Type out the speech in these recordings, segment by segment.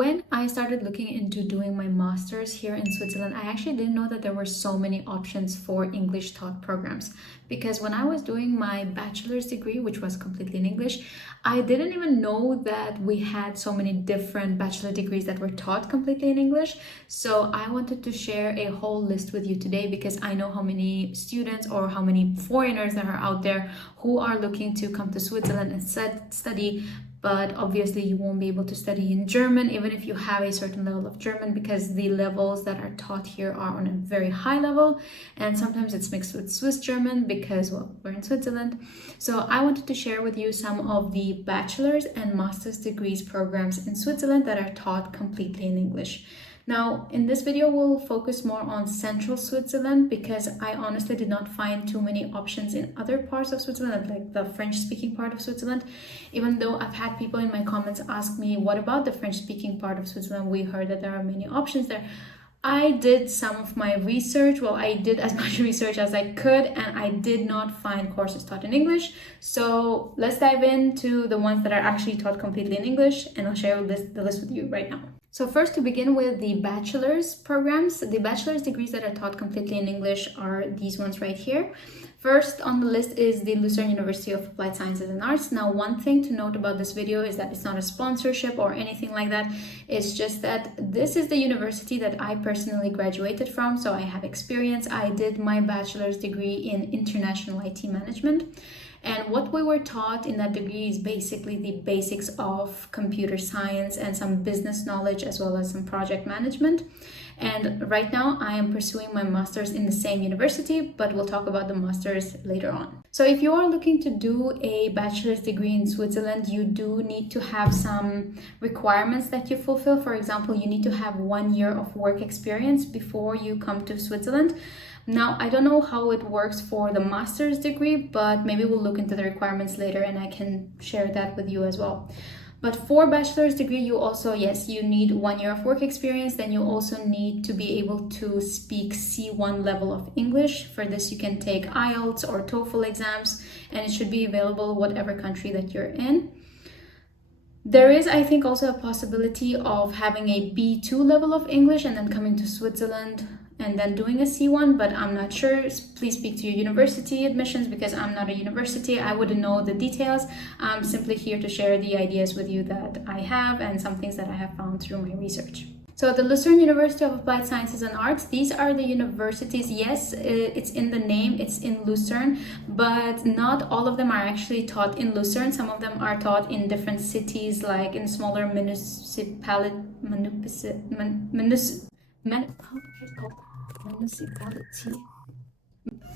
When I started looking into doing my master's here in Switzerland, I actually didn't know that there were so many options for English taught programs. Because when I was doing my bachelor's degree, which was completely in English, I didn't even know that we had so many different bachelor degrees that were taught completely in English. So I wanted to share a whole list with you today because I know how many students or how many foreigners that are out there who are looking to come to Switzerland and study, but obviously you won't be able to study in German even if you have a certain level of German, because the levels that are taught here are on a very high level, and sometimes it's mixed with Swiss German because, well, we're in Switzerland. So I wanted to share with you some of the bachelor's and master's degrees programs in Switzerland that are taught completely in English. Now, in this video, we'll focus more on central Switzerland because I honestly did not find too many options in other parts of Switzerland, like the French-speaking part of Switzerland. Even though I've had people in my comments ask me, what about the French-speaking part of Switzerland? We heard that there are many options there. I did some of my research. Well, I did as much research as I could, and I did not find courses taught in English. So let's dive into the ones that are actually taught completely in English, and I'll share the list with you right now. So first, to begin with the bachelor's programs, the bachelor's degrees that are taught completely in English are these ones right here. First on the list is the Lucerne University of Applied Sciences and Arts. Now, one thing to note about this video is that it's not a sponsorship or anything like that. It's just that this is the university that I personally graduated from, so I have experience. I did my bachelor's degree in international IT management. And what we were taught in that degree is basically the basics of computer science and some business knowledge, as well as some project management. And right now I am pursuing my master's in the same university, but we'll talk about the master's later on. So if you are looking to do a bachelor's degree in Switzerland, you do need to have some requirements that you fulfill. For example, you need to have 1 year of work experience before you come to Switzerland. Now, I don't know how it works for the master's degree, but maybe we'll look into the requirements later and I can share that with you as well. But for bachelor's degree, you also, yes, you need 1 year of work experience. Then you also need to be able to speak C1 level of English. For this, you can take IELTS or TOEFL exams, and it should be available whatever country that you're in. There is, I think, also a possibility of having a B2 level of English and then coming to Switzerland and then doing a C1, but I'm not sure. Please speak to your university admissions because I'm not a university. I wouldn't know the details. I'm simply here to share the ideas with you that I have and some things that I have found through my research. So the Lucerne University of Applied Sciences and Arts, these are the universities. Yes, it's in the name, it's in Lucerne, but not all of them are actually taught in Lucerne. Some of them are taught in different cities, like in smaller municipality.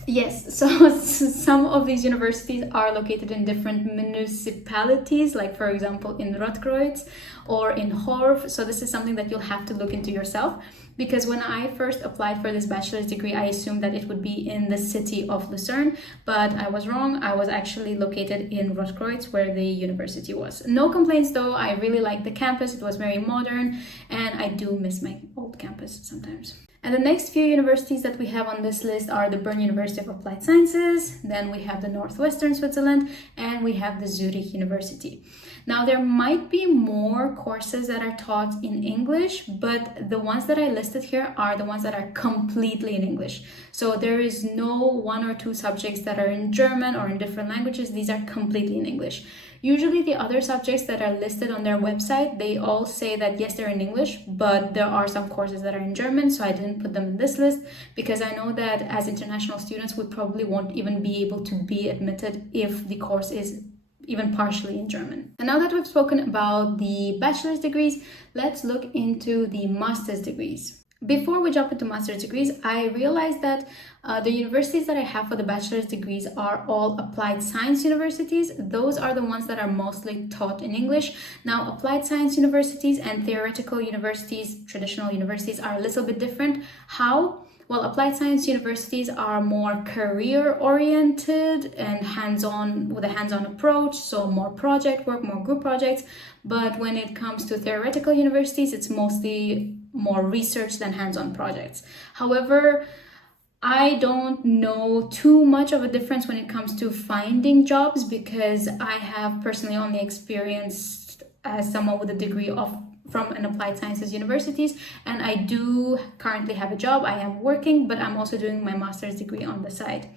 Yes, so some of these universities are located in different municipalities, like for example in Rotkreuz or in Horv. So this is something that you'll have to look into yourself, because when I first applied for this bachelor's degree, I assumed that it would be in the city of Lucerne, but I was wrong. I was actually located in Rotkreuz, where the university was. No complaints though. I really liked the campus. It was very modern, and I do miss my old campus sometimes. And the next few universities that we have on this list are the Bern University of Applied Sciences, then we have the Northwestern Switzerland, and we have the Zurich University. Now, there might be more courses that are taught in English, but the ones that I listed here are the ones that are completely in English. So there is no 1 or 2 subjects that are in German or in different languages. These are completely in English. Usually the other subjects that are listed on their website, they all say that yes, they're in English, but there are some courses that are in German, so I didn't put them in this list because I know that as international students, we probably won't even be able to be admitted if the course is even partially in German. And now that we've spoken about the bachelor's degrees, let's look into the master's degrees. Before we jump into master's degrees, I realized that the universities that I have for the bachelor's degrees are all applied science universities. Those are the ones that are mostly taught in English. Now, applied science universities and theoretical universities, traditional universities, are a little bit different. How? Well, applied science universities are more career-oriented and hands-on, with a hands-on approach, so more project work, more group projects. But when it comes to theoretical universities, it's mostly more research than hands-on projects. However, I don't know too much of a difference when it comes to finding jobs because I have personally only experienced as someone with a degree of from an applied sciences universities, and I do currently have a job. I am working, but I'm also doing my master's degree on the side.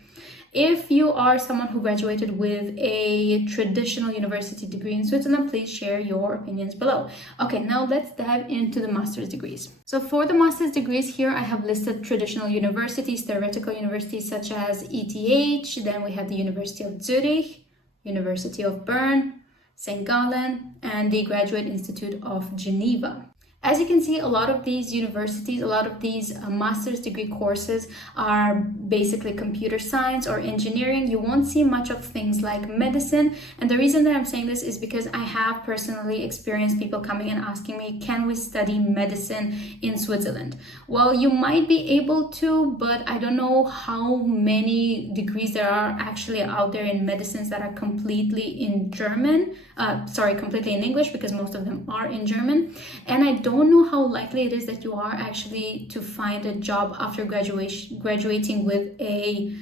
If you are someone who graduated with a traditional university degree in Switzerland, please share your opinions below. Okay, now let's dive into the master's degrees. So for the master's degrees here, I have listed traditional universities, theoretical universities such as ETH, then we have the University of Zurich, University of Bern, St. Gallen, and the Graduate Institute of Geneva. As you can see, a lot of these universities, a lot of these master's degree courses are basically computer science or engineering. You won't see much of things like medicine. And the reason that I'm saying this is because I have personally experienced people coming and asking me, can we study medicine in Switzerland? Well, you might be able to, but I don't know how many degrees there are actually out there in medicines that are completely in German. Completely in English, because most of them are in German. And I don't know how likely it is that you are actually to find a job after graduating with a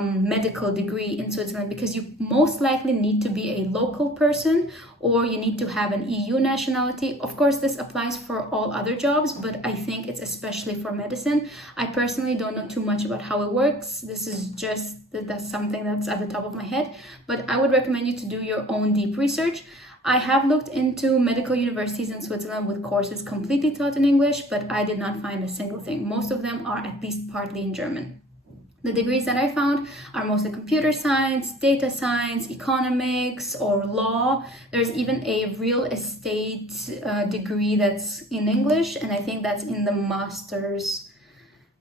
medical degree in Switzerland, because you most likely need to be a local person or you need to have an EU nationality. Of course, this applies for all other jobs, but I think it's especially for medicine. I personally don't know too much about how it works. This is just, that's something that's at the top of my head, but I would recommend you to do your own deep research. I have looked into medical universities in Switzerland with courses completely taught in English, but I did not find a single thing. Most of them are at least partly in German. The degrees that I found are mostly computer science, data science, economics, or law. There's even a real estate degree that's in English, and I think that's in the master's.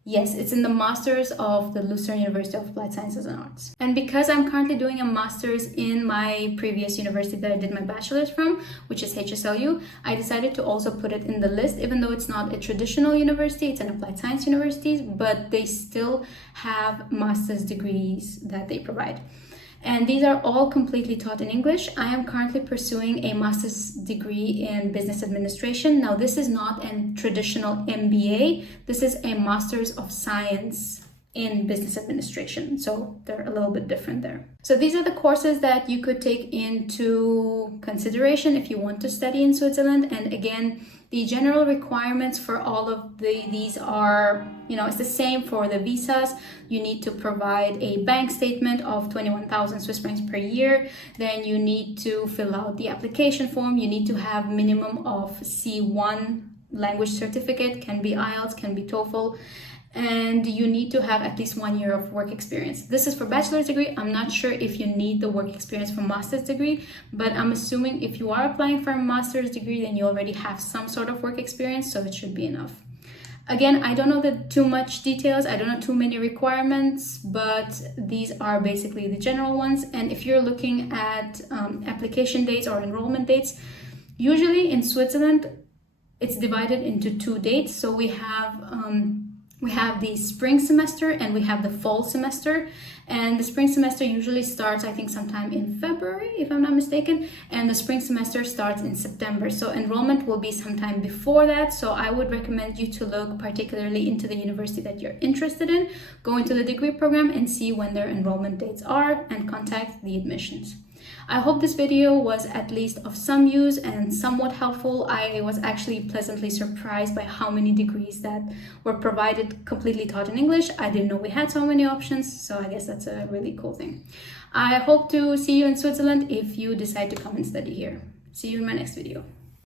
Yes, it's in the Masters of the Lucerne University of Applied Sciences and Arts. And because I'm currently doing a master's in my previous university that I did my bachelor's from, which is HSLU, I decided to also put it in the list, even though it's not a traditional university, it's an applied science university, but they still have master's degrees that they provide. And these are all completely taught in English. I am currently pursuing a master's degree in business administration. Now, this is not a traditional MBA. This is a master's of science in business administration. So they're a little bit different there. So these are the courses that you could take into consideration if you want to study in Switzerland. And again, the general requirements for all of these are, it's the same for the visas. You need to provide a bank statement of 21,000 Swiss francs per year. Then you need to fill out the application form. You need to have minimum of C1 language certificate, can be IELTS, can be TOEFL. And you need to have at least 1 year of work experience. This is for bachelor's degree. I'm not sure if you need the work experience for master's degree, but I'm assuming if you are applying for a master's degree, then you already have some sort of work experience, so it should be enough. Again, I don't know too much details. I don't know too many requirements, but these are basically the general ones. And if you're looking at application dates or enrollment dates, usually in Switzerland, it's divided into 2 dates. So we have the spring semester and we have the fall semester. And the spring semester usually starts, I think, sometime in February, if I'm not mistaken. And the spring semester starts in September. So enrollment will be sometime before that. So I would recommend you to look particularly into the university that you're interested in, go into the degree program and see when their enrollment dates are and contact the admissions. I hope this video was at least of some use and somewhat helpful. I was actually pleasantly surprised by how many degrees that were provided completely taught in English. I didn't know we had so many options, so I guess that's a really cool thing. I hope to see you in Switzerland if you decide to come and study here. See you in my next video.